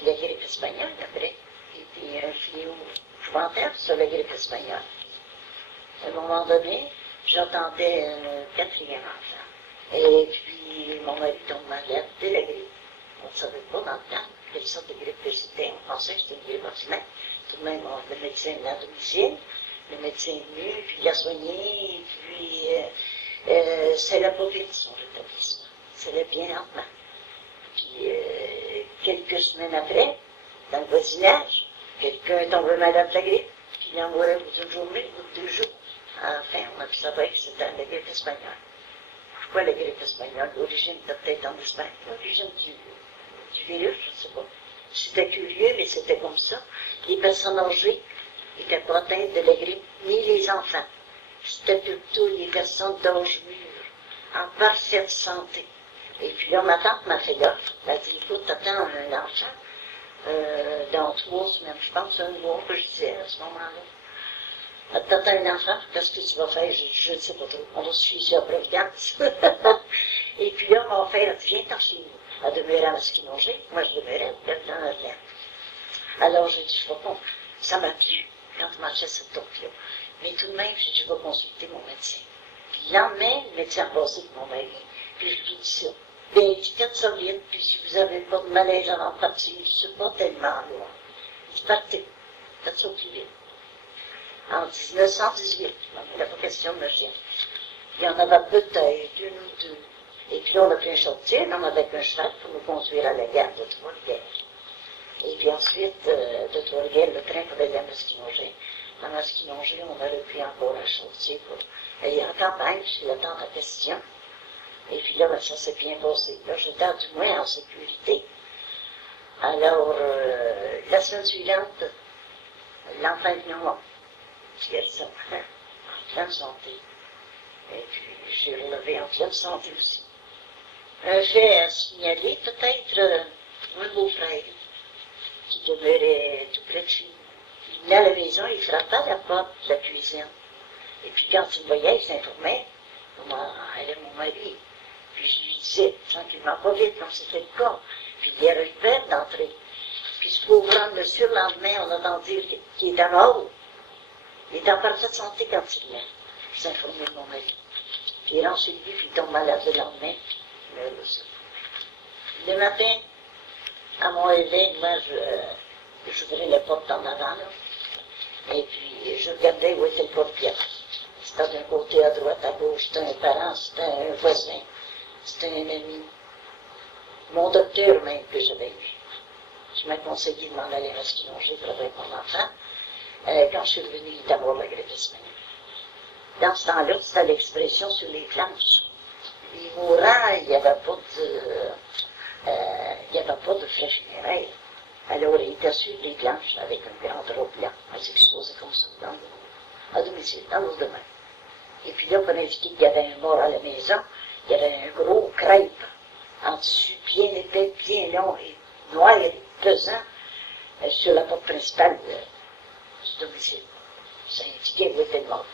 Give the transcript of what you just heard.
puis la grippe espagnole après. Et puis un fléau épouvantable sur la grippe espagnole. À un moment donné, j'entendais un quatrième enfant. Et puis mon mari tombe malade de la grippe. On ne savait pas dans le temps quelle sorte de grippe que c'était. On pensait que c'était une grippe ordinaire. Tout de même, le médecin est à domicile. Le médecin est venu, puis il l'a soigné, et puis ça l'a pas vite son rétablissement. Ça l'a bien lentement. Puis quelques semaines après, dans le voisinage, quelqu'un tombait malade de la grippe, puis il en mourait au bout d'une journée, au bout de 2 jours. Enfin, on a pu savoir que c'était la grippe espagnole. Pourquoi la grippe espagnole? L'origine était peut-être en Espagne, l'origine du virus, je ne sais pas. C'était curieux, mais c'était comme ça. Les personnes âgées n'étaient pas atteintes de la grippe, ni les enfants. C'était plutôt les personnes d'âge mûr, en parfaite santé. Et puis là, ma tante m'a fait l'offre. Elle a dit, écoute, t'attends un enfant, dans 3 semaines, je pense, un mois que je disais à ce moment-là. T'attends un enfant, qu'est-ce que tu vas faire? Je ne sais pas trop. On va se fier sur la Providence. Et puis là, mon frère a dit, viens-t'en chez nous. Elle demeurait à Masquinongé. Moi, je demeurais dans Atlanta. Alors, j'ai dit, je vais pas. Ça m'a plu quand je mangeais cette tourte-là. Mais tout de même, j'ai dit, je vais consulter mon médecin. Puis le lendemain, le médecin a passé avec mon mari. Puis je lui ai dit ça. Ben, il dit, faites ça vite, puis si vous n'avez pas de malaise avant de partir, c'est pas tellement loin. Il dit, partez. Faites ça au plus vite. En 1918, il n'y a pas question de me dire. Il y en avait peut-être 1 ou 2. Et puis là, on a pris un chantier, on avait un cheval pour nous conduire à la gare de Trois-Rivières. Et puis ensuite, de Trois-Rivières, le train pour aller à Masquinongé. À Masquinongé, on a repris encore un chantier pour aller en campagne, chez la tante en question. Et puis là, ben, ça s'est bien passé. Là, j'étais du moins en sécurité. Alors, la semaine suivante, l'enfant est venu moi. Puis elle s'en en pleine santé. Et puis, j'ai relevé en pleine santé aussi. Un fait à signaler, peut-être un beau-frère qui demeurait tout près de chez nous. Il venait à la maison, il frappait à la porte de la cuisine. Et puis quand il me voyait, il s'informait comment allait mon mari. Puis je lui disais, tranquillement, pas vite, comme c'était le cas. Puis il arrivait d'entrer. Puis ce pauvre homme, le surlendemain, on a entendu qu'il était mort. Il était en parfaite santé quand il venait. Je s'informais de mon mari. Puis il rentre chez lui, puis il tombe malade le lendemain. Le matin, à mon réveil, moi, j'ouvrais la porte en avant, là. Et puis, je regardais où était le porte-pierre. C'était d'un côté, à droite, à gauche. C'était un parent, c'était un voisin, c'était un ami. Mon docteur, même, que j'avais eu. Je m'ai conseillé de m'en aller à Masquinongé pour avoir mon enfant. Quand je suis revenue, il était mort la grippe espagnole. Dans ce temps-là, c'était l'expression sur les planches. Les mourants, il n'y avait pas de flèche funéraire. Alors, il était sur les planches avec un grand drap blanc. On s'exposait comme ça, à domicile, dans nos demeures. Et puis là, pour indiquer qu'il y avait un mort à la maison, il y avait un gros crêpe en dessus, bien épais, bien long et noir et pesant sur la porte principale du domicile. Ça indiquait où était le mort.